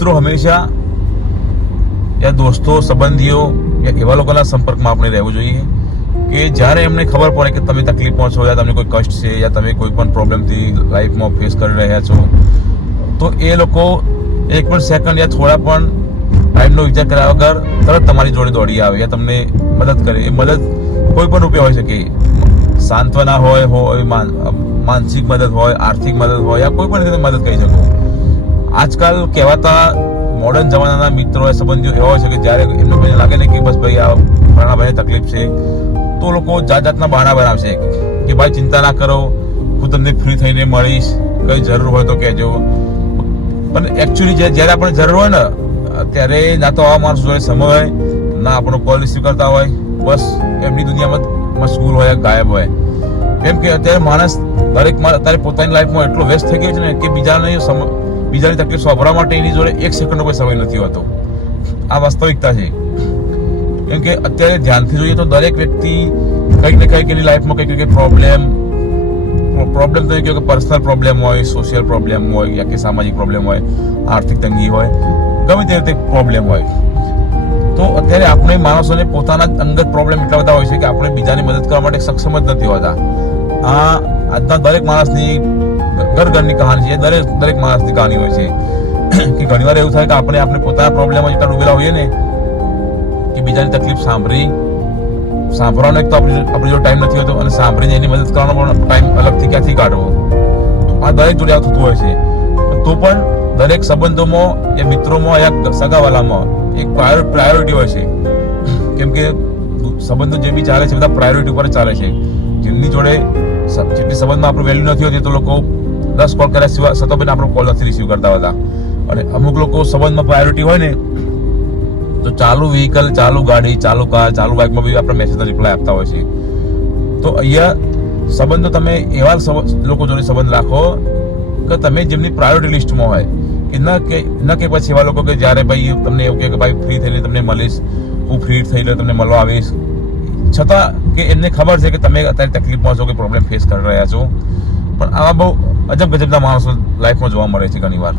મિત્રો, હંમેશા યા દોસ્તો, સંબંધીઓ યા એવા લોકોના સંપર્કમાં આપણે રહેવું જોઈએ કે જ્યારે એમને ખબર પડે કે તમે તકલીફમાં છો યા તમને કોઈ કષ્ટ છે યા તમે કોઈ પણ પ્રોબ્લેમથી લાઈફમાં ફેસ કરી રહ્યા છો, તો એ લોકો એક પણ સેકન્ડ યા થોડા પણ ટાઈમનો વિચાર કર્યા વગર તરત તમારી જોડે દોડી આવે યા તમને મદદ કરે. એ મદદ કોઈ પણ રૂપે હોઈ શકે. સાંત્વના હોય હોય, માન- માનસિક મદદ હોય, આર્થિક મદદ હોય યા કોઈ પણ રીતે મદદ કરી શકો. આજકાલ કહેવાતા મોડર્ન જમાનાના મિત્રો એ સંબંધીઓ એવા હોય છે કે જ્યારે એમને કોઈને લાગે ને કે બસ ભાઈ આ ઘણા ભાઈ તકલીફ છે, તો લોકો જાત જાતના બહાના બનાવશે કે ભાઈ ચિંતા ના કરો, હું તમને ફ્રી થઈને મળીશ, કઈ જરૂર હોય તો કહેજો. પણ એકચ્યુઅલી જ્યારે આપણે જરૂર હોય ને, ત્યારે ના તો આવા માણસો જોડે સમય હોય, ના આપણો કોલ રિસીવ કરતા હોય, બસ એમની દુનિયામાં મશગુલ હોય, ગાયબ હોય. કેમ કે અત્યારે માણસ દરેક અત્યારે પોતાની લાઈફમાં એટલો વ્યસ્ત થઈ ગયો છે ને કે બીજાને બીજાની તકલીફ સાંભળવા માટે એની જોડે એક સેકન્ડનો કોઈ સમય નથી હોતો. આ વાસ્તવિકતા છે. કેમ કે અત્યારે ધ્યાનથી જોઈએ તો દરેક વ્યક્તિ કંઈક ને કંઈક એની લાઈફમાં કંઈક કંઈક પ્રોબ્લેમ પ્રોબ્લેમ તો કે પર્સનલ પ્રોબ્લેમ હોય સોશિયલ પ્રોબ્લેમ હોય યા કે સામાજિક પ્રોબ્લેમ હોય, આર્થિક તંગી હોય, ગમે તે રીતે પ્રોબ્લેમ હોય. તો અત્યારે આપણે માણસોને પોતાના જ અંગત પ્રોબ્લેમ એટલા બધા હોય છે કે આપણે બીજાની મદદ કરવા માટે સક્ષમ જ નથી હોતા. આ આજના દરેક માણસની ઘર ઘરની કહાની છે. દરેક દરેક માણસની કહાની હોય છે. કે ઘણીવાર એવું થાય કે આપણે આપણે પોતાના પ્રોબ્લેમમાં જેટલા ડૂબેલા હોઈએ ને, કે બીજાની તકલીફ સાંભળી, સાંભળવાનો એક તો આપણી જો ટાઈમ નથી હોતો અને સાંભળીને એની મદદ કરવાનો પણ ટાઈમ અલગથી ક્યાંથી કાઢવો? આ દરેક જોડે આ થતું હોય છે. તો પણ દરેક સંબંધોમાં એ મિત્રોમાં યા સગાવાલામાં એક પ્રાયોરિટી હોય છે. કેમ કે સંબંધો જે બી ચાલે છે, બધા પ્રાયોરિટી ઉપર ચાલે છે. જેમની જોડે જેટલી સંબંધમાં આપણું વેલ્યુ નથી હોતી, તો લોકો દસ કોલ કર્યા સિવાય છતાં પણ આપણો કોલ નથી રિસીવ કરતા હોતા. અને અમુક લોકો સંબંધમાં પ્રાયોરિટી હોય ને, તો ચાલુ વ્હીકલ ચાલુ ગાડી, ચાલુ કાર ચાલુ બાઇકમાં બી આપણે મેસેજનો રિપ્લાય આપતા હોય છે. તો અહીંયા સંબંધો તમે એવા લોકો જોડે સંબંધ રાખો કે તમે જેમની પ્રાયોરિટી લિસ્ટમાં હોય, કે ન કે ન કે પછી એવા લોકો કે જ્યારે ભાઈ તમને એવું કહે કે ભાઈ ફ્રી થઈને તમને મળીશ, હું ફ્રી થઈને તમને મળવા આવીશ. છતાં કે એમને ખબર છે કે તમે અત્યારે તકલીફમાં છો કે પ્રોબ્લેમ ફેસ કરી રહ્યા છો. પણ આવા બહુ અજબ ગજબના માણસો લાઈફમાં જોવા મળે છે ઘણીવાર.